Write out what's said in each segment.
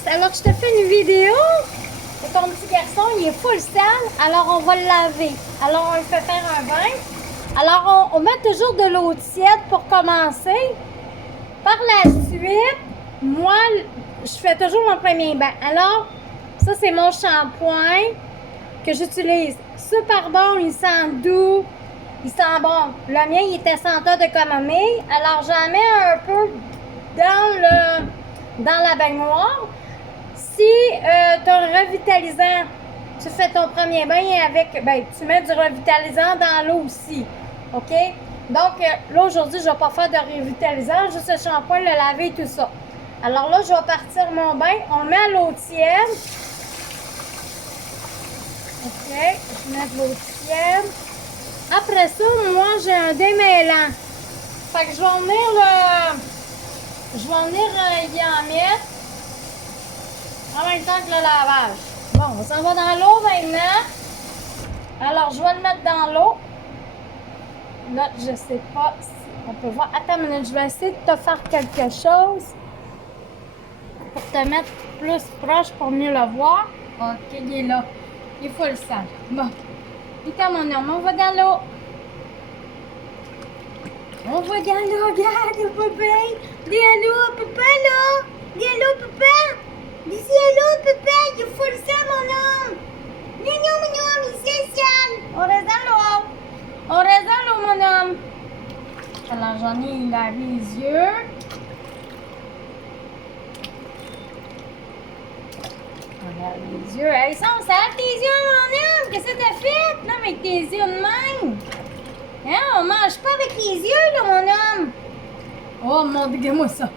Alex, alors je te fais une vidéo. Et ton petit garçon, il est full sale, alors on va le laver. Alors on lui fait faire un bain. Alors on met toujours de l'eau tiède pour commencer. Par la suite, moi, je fais toujours mon premier bain. Alors, ça c'est mon shampoing que j'utilise. Super bon, il sent doux, il sent bon. Le mien, il était senteur de camomille. Alors j'en mets un peu dans la baignoire. Si tu as un revitalisant, tu fais ton premier bain avec, ben, tu mets du revitalisant dans l'eau aussi. OK? Donc, là, aujourd'hui, je ne vais pas faire de revitalisant, juste le shampoing, le laver et tout ça. Alors là, je vais partir mon bain. On le met à l'eau tiède. OK? Je mets de l'eau tiède. Après ça, moi, j'ai un démêlant. Fait que je vais venir y en mettre en même temps que le lavage. Bon, on s'en va dans l'eau maintenant. Alors, je vais le mettre dans l'eau. Là, je sais pas si on peut voir. Attends une minute, je vais essayer de te faire quelque chose pour te mettre plus proche pour mieux le voir. OK, il est là. Il faut le sale. Bon. Et quand mon homme, on va dans l'eau. On va dans l'eau, regarde, papa. Dis allô, papa, là. Dis allô, papa. Dis allô, papa. Il faut le sale, mon homme. Non, mon homme, il s'est sale. On reste dans l'eau. On reste dans l'eau, mon homme. Alors, j'en ai lavé les yeux. On lave les yeux. Hey, ils sont sales, tes yeux, mon homme. Qu'est-ce que t'as fait? Là, avec tes yeux de même. Hein? On mange pas avec les yeux, là, mon homme. Oh, mon Dieu, regarde-moi ça.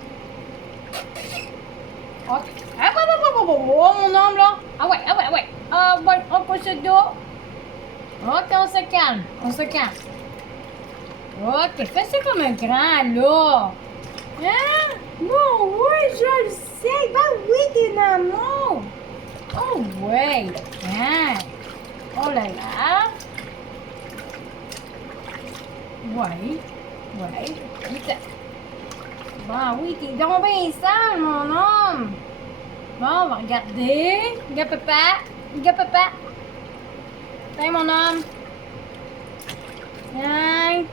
OK. Ah, oh, mon homme, là. Ah ouais. Ah, ouais, on pousse le dos. OK, on se calme. OK, fais ça comme un grand, là. Hein? Bon, oui, je le sais. Ben oui, t'es dans mon. Oh, ouais. Hein? Oh là là. Ouais. Bon, oui, t'es donc bien sale, mon homme. Bon, on va regarder. Regarde, papa. Tiens, mon homme. Tiens.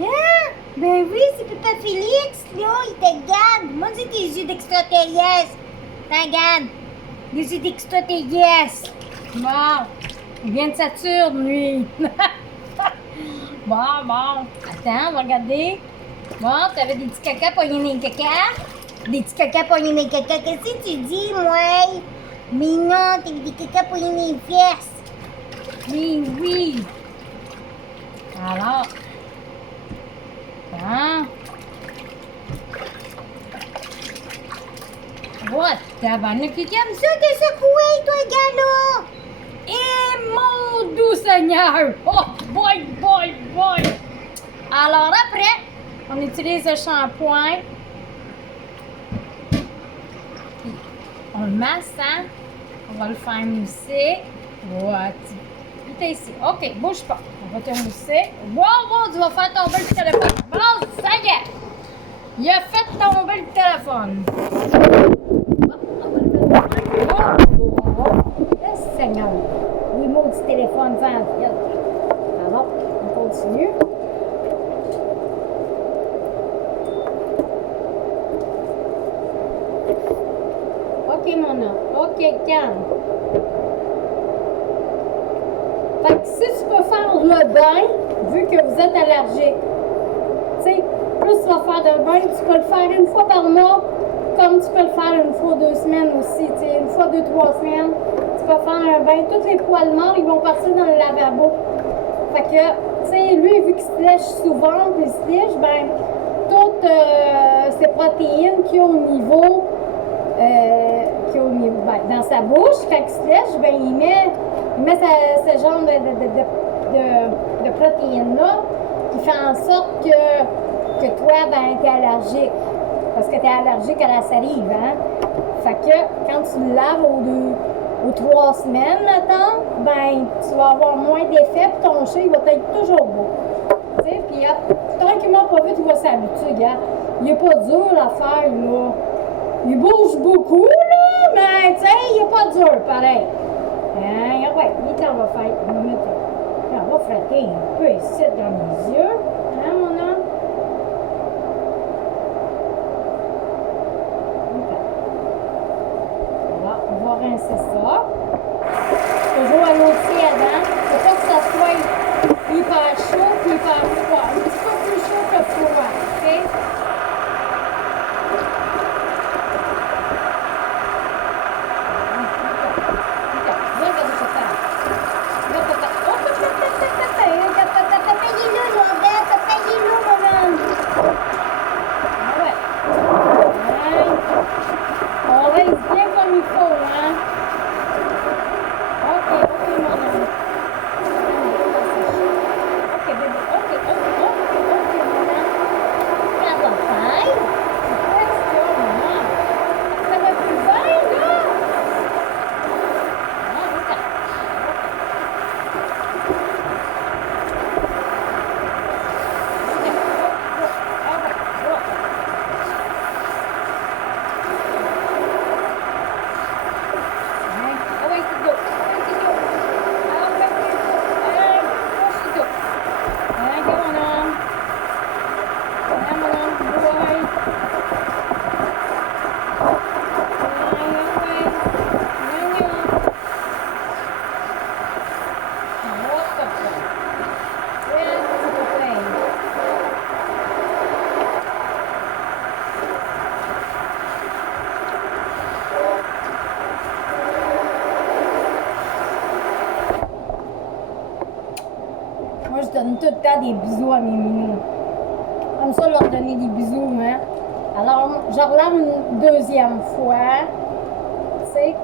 Ah, ben oui, c'est papa Félix, là, il te regarde. Moi, c'est tes yeux d'extraterrestre. Regarde. Des yeux d'extraterrestre. Bon. Il vient de Saturne, lui. Bon. Attends, on va regarder. Bon, t'avais des petits caca pognés dans les caca. Des petits caca pognés dans les caca. Qu'est-ce que tu dis, moi? Mais non, t'avais des caca pognés dans les fesses. Mais oui. Alors. Hein? What? Tabarnak, qui aime ça de secouer, toi, gars-là? Et mon doux Seigneur! Oh, boy! Alors après, on utilise le shampoing. On le masse, hein? On va le faire mousser. What? Il est ici. OK, bouge pas. On va te mousser. Wow, tu vas faire tomber le téléphone. Bon, ça y est! Il a fait tomber le téléphone. Oh, Seigneur! Les mots du téléphone vont vite. Alors, on continue. OK, mon homme. OK, calme. Fait que si tu peux faire le bain, vu que vous êtes allergique, tu sais, plus tu vas faire de bain, tu peux le faire une fois par mois, comme tu peux le faire une fois 2 semaines aussi, tu sais, une fois 2-3 semaines. Tu vas faire un bain, tous les poils morts, ils vont partir dans le lavabo. Fait que, tu sais, lui, vu qu'il se lèche souvent, puis il se lèche, ben, toutes ces protéines qu'il y a au niveau, ben, dans sa bouche, quand il se lèche, ben, il met ce genre de protéines-là qui fait en sorte que toi, ben, t'es allergique. Parce que t'es allergique à la salive, hein? Fait que, quand tu le laves aux 3 semaines, mettons, ben, tu vas avoir moins d'effet, puis ton chat, il va être toujours beau. Tu sais, puis tranquillement, pas vite, il va s'habituer, gars. Il n'est pas dur à faire, là. Il bouge beaucoup, là, mais tu sais, il n'est pas dur, pareil. Hein, ouais, vite, on va faire. On va frotter un peu ici dans mes yeux. Hein, mon homme? On va rincer ça. Toujours à l'eau tiède, hein? Il ne faut pas que ça soit hyper chaud et hyper froid. Un petit peu plus chaud que froid, OK? Moi, je donne tout le temps des bisous à mes minous. Comme ça, leur donner des bisous, hein. Alors, je relave une deuxième fois. Tu sais.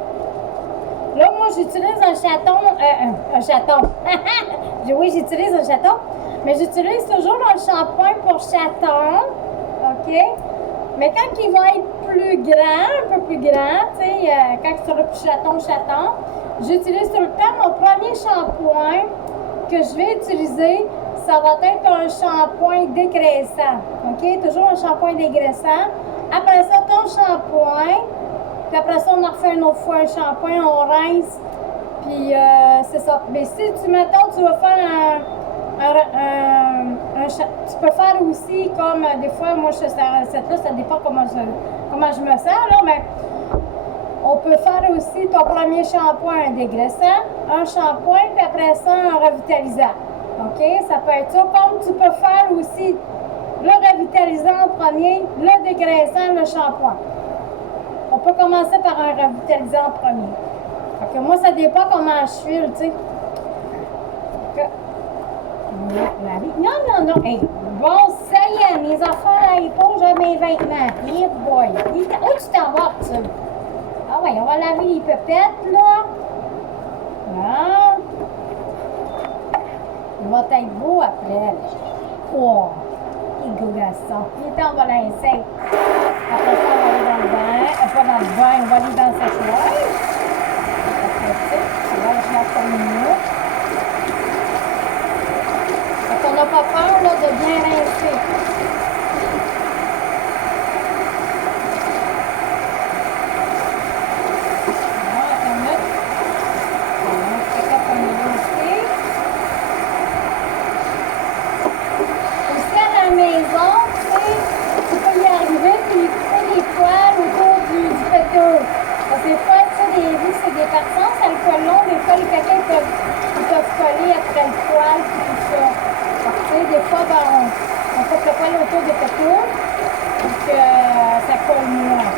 Là, moi, j'utilise un chaton. Un chaton. Oui, j'utilise un chaton. Mais j'utilise toujours un shampoing pour chaton. OK? Mais quand il va être plus grand, un peu plus grand, tu sais, quand il sera plus chaton, j'utilise tout le temps mon premier shampoing que je vais utiliser. Ça va être un shampoing dégraissant. OK? Toujours un shampoing dégraissant. Après ça, ton shampoing. Puis après ça, on en refait une autre fois un shampoing, on rince. Puis c'est ça. Mais si tu mettons, tu vas faire tu peux faire aussi comme des fois, moi je fais cette recette-là, ça dépend comment je me sens, là, mais on peut faire aussi ton premier shampoing dégraissant, un shampoing, puis après ça, un revitalisant. OK? Ça peut être ça. Comme tu peux faire aussi le revitalisant en premier, le dégraissant, le shampoing. On peut commencer par un revitalisant en premier. Fait que moi, ça dépend comment je file, tu sais. Non. Hey, bon, ça y est, mes affaires à éponge à mes vêtements. Hey boy. Où tu t'en vas, ça? Ah ouais, on va laver les pépettes, là. Ah. Il va être beau après, là. Oh, quel gogasson. Il est en balancer. Après ça, on va aller dans le bain. Pas dans le bain, on va aller dans le séchoir. Après ça, on va aller dans le minute. On n'a pas peur là, de bien rincer. Aussi à la maison, tu peux y arriver puis couper les poils autour du péteux. Parce que des fois, c'est des personnes, ça le colle long, des fois les caquets peuvent coller après le poil et tout ça. Des fois, on coupe le poil autour des péteux pour que ça colle moins.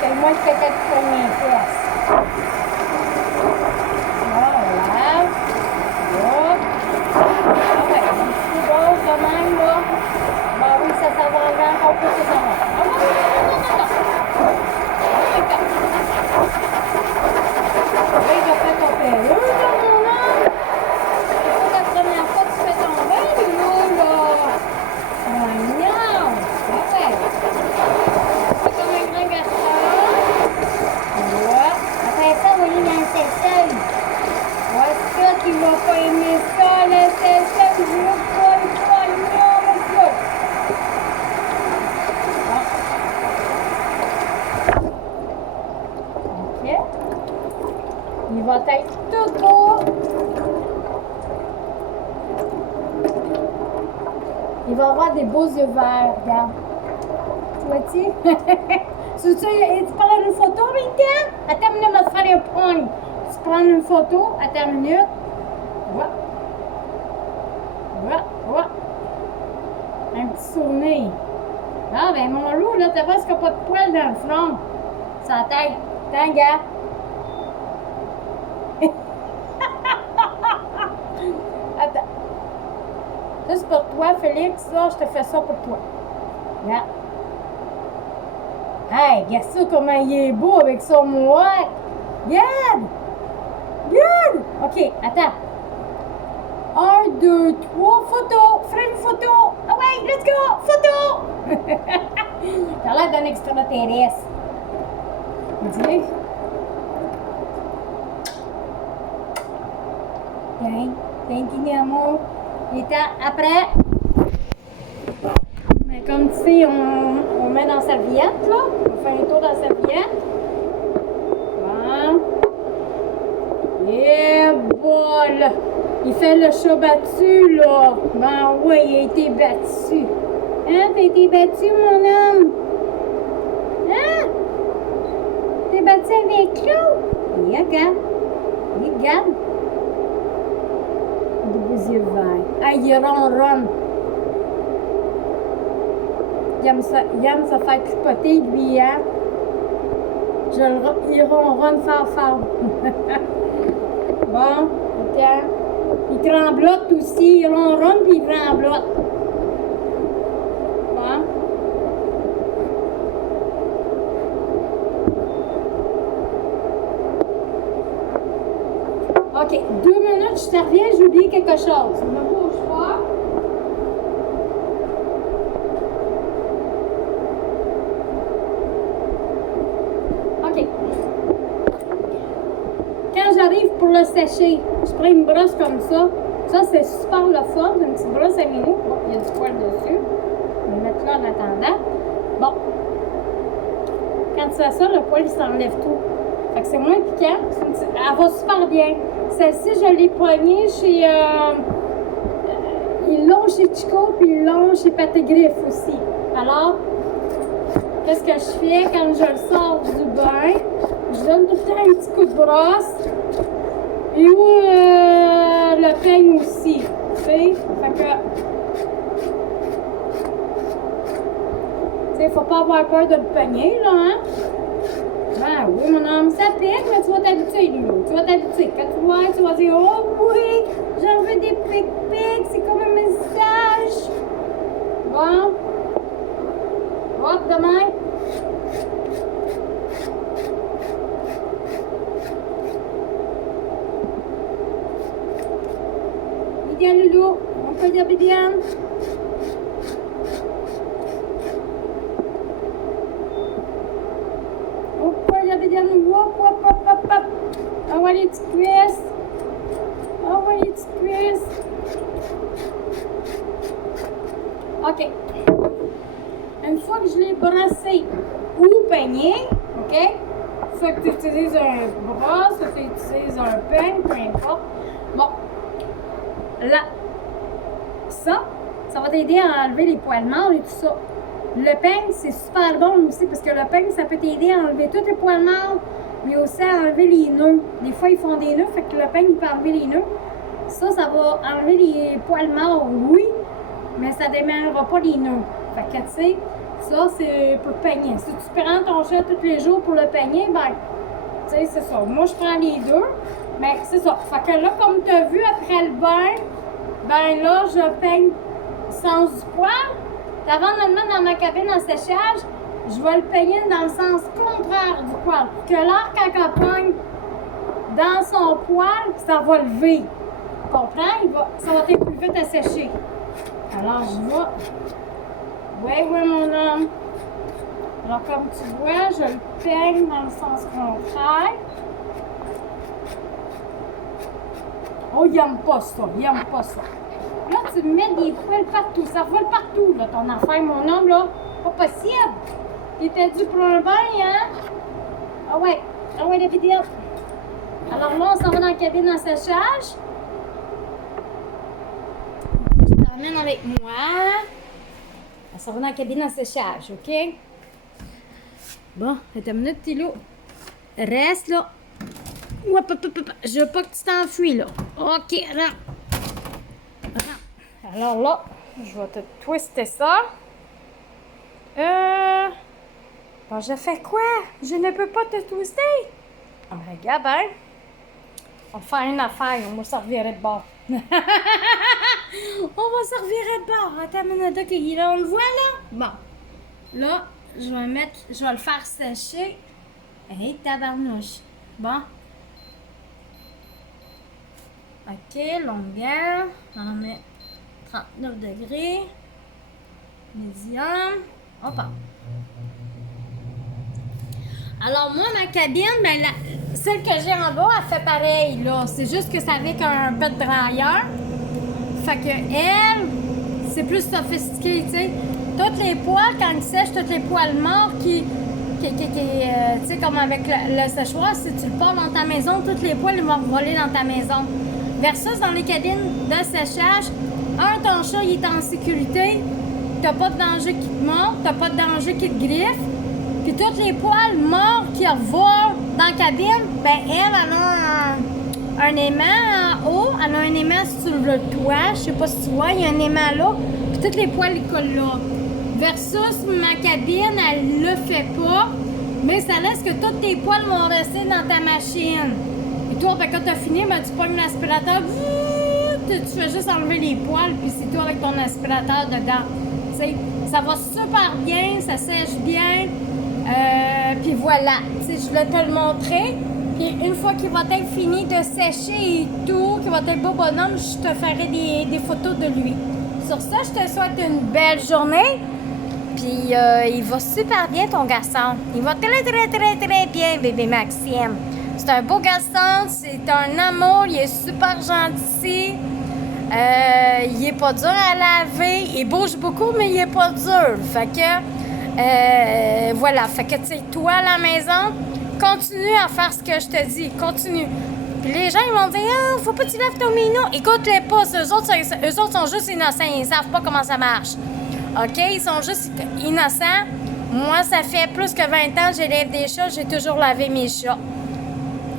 C'est moins le caca qui colle moins place. Voilà. Hop. Ah ouais, un petit peu d'eau quand même, là. Ben oui, ça va enlever encore plus que ça va. Ah non. Là, il va faire ton perruque, là, mon homme. C'est pas la première fois que tu fais ton bain, lui, là. Voyons. Ouais. C'est comme un grand garçon. va être tout beau. Il va avoir des beaux yeux verts, regarde. Tu vois-tu? Tu prends une photo, Rita? Attends une minute, je vais te faire un point. Tu prends une photo, attends une minute. Voilà. Un petit souvenir. Ah, ben mon loup, là, t'as presque pas de poils dans le front. Sa tête. T'en gars. Attends. Ça, c'est pour toi, Félix. Ça, je te fais ça pour toi. Regarde. Hey, regarde ça, comment il est beau avec son mohawk. Regarde. Regarde. OK, attends. 1, 2, 3, photo! Ferai une photo! Ah ouais, let's go! Photo! T'as l'air d'un extraterrestre. Dis. Tiens, thank you, amour. Il est temps, après. Mais comme tu sais, on met dans la serviette, là. On fait un tour dans la serviette. Bon. Et voilà! Il fait le chat battu, là. Ben oui, il a été battu. Hein? T'as été battu, mon homme? Hein? T'es battu avec l'autre? Il regarde. Il regarde. Des beaux yeux verts. Ah, il ronronne. Il aime ça faire tripoter, lui, hein? Il ronronne fort. Bon, ok. Il tremblote aussi, il ronronne puis il tremblote. Bon. OK, 2 minutes, je te reviens, j'ai oublié quelque chose. Ne bouge pas. OK. Quand j'arrive pour le sécher, je prends une brosse comme ça. Ça, c'est super le fun. Une petite brosse à mini. Bon, il y a du poil dessus. On va le mettre là en attendant. Bon. Quand tu fais ça, le poil, il s'enlève tout. Fait que c'est moins piquant. Elle va super bien. Celle-ci, je l'ai poignée chez... ils l'ont chez Chico, puis ils l'ont chez Pâté Griffe aussi. Alors, qu'est-ce que je fais quand je le sors du bain? Je donne tout le temps un petit coup de brosse. Et le peigne aussi. Tu sais? Fait que... Tu sais, faut pas avoir peur de le peigner, là, hein? Ben oui, mon homme, ça pique, mais tu vas t'habituer, Lilo. Tu vas t'habituer. Quand tu vas dire, oh oui, j'en veux des pic-pics, c'est comme un message. Bon. Hop, demain. Bien, Loulou. On peut dire bien. On peut dire bien. Hop. On va les petites cuisses. OK. Une fois que je l'ai brossé ou peigné, OK? Soit que tu utilises un brosse, soit que tu utilises un peigne, peu importe. Bon. Là, ça va t'aider à enlever les poils morts et tout ça. Le peigne, c'est super bon aussi parce que le peigne, ça peut t'aider à enlever tous les poils morts, mais aussi à enlever les nœuds. Des fois, ils font des nœuds, fait que le peigne peut enlever les nœuds. Ça va enlever les poils morts, oui, mais ça ne démarrera pas les nœuds. Fait que, tu sais, ça, c'est pour peigner. Si tu prends ton chat tous les jours pour le peigner, ben, tu sais, c'est ça. Moi, je prends les deux. Mais c'est ça. Fait que là, comme tu as vu après le bain, ben là, je peigne sans du poil. Avant de le mettre dans ma cabine en séchage, je vais le peigner dans le sens contraire du poil. Pour que l'air, quand elle peigne dans son poil, ça va lever. Tu comprends? Ça va être plus vite à sécher. Alors, je vais... Oui, mon homme. Alors, comme tu vois, je le peigne dans le sens contraire. Oh, il n'aime pas ça. Là, tu mets des poils partout. Ça vole partout, là, ton affaire, mon homme, là. Pas possible. T'étais dû pour un bain, hein? Ah ouais, la vidéo. Alors là, on s'en va dans la cabine à séchage. Je t'amène avec moi. On s'en va dans la cabine à séchage, OK? Bon, attends une minute, Tilo. Reste là. Hop, hop, hop, hop. Je veux pas que tu t'enfuis, là. OK, là. Alors là, je vais te twister ça. Bon, je fais quoi? Je ne peux pas te twister. Ah, ben, regarde, hein. On va faire une affaire. On va se revirer de bord. On va se revirer de bord. Attends une minute, OK. Là, on le voit, là? Bon. Là, je vais le faire sécher. Hey, tabarnouche. Bon. OK, longueur. On met 39 degrés. Médium. On part. Alors, moi, ma cabine, ben, celle que j'ai en bas, elle fait pareil, là. C'est juste que c'est avec un pet dryer. Fait que elle, c'est plus sophistiqué, tu sais. Toutes les poils, quand ils sèchent, tous les poils morts tu sais, comme avec le séchoir, si tu le portes dans ta maison, tous les poils, ils vont voler dans ta maison. Versus dans les cabines de séchage, ton chat, il est en sécurité. T'as pas de danger qui te mord, t'as pas de danger qui te griffe. Puis tous les poils morts qui revolent dans la cabine, ben elle a un aimant en haut, elle a un aimant sur le toit, je sais pas si tu vois, il y a un aimant là, puis tous les poils ils collent là. Versus ma cabine, elle le fait pas, mais ça laisse que tous tes poils vont rester dans ta machine. Et toi, ben, quand t'as fini, ben, tu pognes l'aspirateur, tu fais juste enlever les poils, puis c'est tout avec ton aspirateur dedans. T'sais, ça va super bien, ça sèche bien. Puis voilà, je voulais te le montrer. Puis une fois qu'il va être fini de sécher et tout, qu'il va être beau bonhomme, je te ferai des photos de lui. Sur ça, je te souhaite une belle journée. Puis il va super bien ton garçon. Il va très très très très bien, bébé Maxime. C'est un beau garçon, c'est un amour, il est super gentil. Il est pas dur à laver, il bouge beaucoup, mais il est pas dur. Fait que, voilà. Fait que, tu sais, toi à la maison, continue à faire ce que je te dis. Continue. Puis les gens, ils vont dire, ah, faut pas que tu laves ton minou. Écoute-les pas. Eux autres sont juste innocents. Ils savent pas comment ça marche. OK? Ils sont juste innocents. Moi, ça fait plus que 20 ans que j'élève des chats. J'ai toujours lavé mes chats.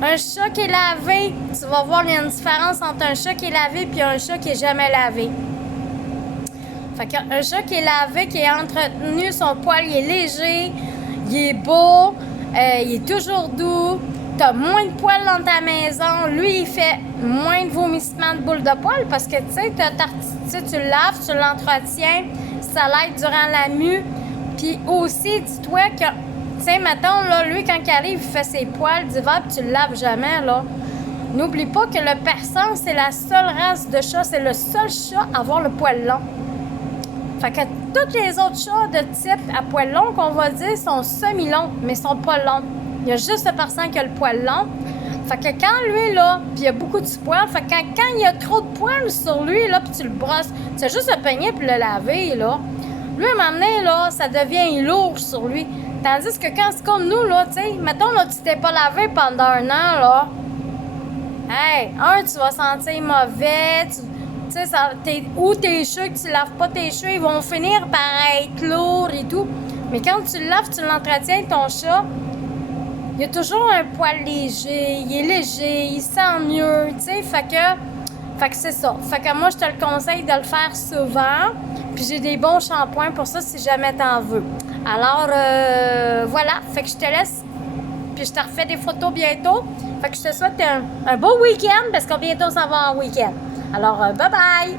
Un chat qui est lavé, tu vas voir, il y a une différence entre un chat qui est lavé et un chat qui est jamais lavé. Fait qu'un chat qui est lavé, qui est entretenu, son poil, il est léger, il est beau, il est toujours doux. Tu as moins de poils dans ta maison. Lui, il fait moins de vomissements de boules de poils parce que, tu sais, tu le laves, tu l'entretiens, ça l'aide durant la mue. Puis aussi, dis-toi que, tu sais, mettons, là, lui, quand il arrive, il fait ses poils d'hiver puis tu le laves jamais, là. N'oublie pas que le persan, c'est la seule race de chat, c'est le seul chat à avoir le poil long. Fait que tous les autres chats de type à poil long qu'on va dire sont semi-longs, mais sont pas longs. Il y a juste le persan qui a le poil long. Fait que quand lui, là, puis il y a beaucoup de poils, fait que quand il y a trop de poils sur lui, là, puis tu le brosses, tu sais juste le peigner puis le laver, là. Lui, à un moment donné, là, ça devient lourd sur lui. Tandis que quand c'est comme nous, là, tu sais, mettons, là, tu t'es pas lavé pendant 1 an, là. Hey, tu vas sentir mauvais, tu sais, ou tes cheveux, que tu laves pas tes cheveux, ils vont finir par être lourds et tout. Mais quand tu le laves, tu l'entretiens, ton chat, il y a toujours un poil léger, il est léger, il sent mieux, tu sais, fait que c'est ça. Fait que moi, je te le conseille de le faire souvent. Puis j'ai des bons shampoings pour ça si jamais t'en veux. Alors, voilà. Fait que je te laisse. Puis je te refais des photos bientôt. Fait que je te souhaite un beau week-end parce que bientôt, ça va en week-end. Alors, bye bye!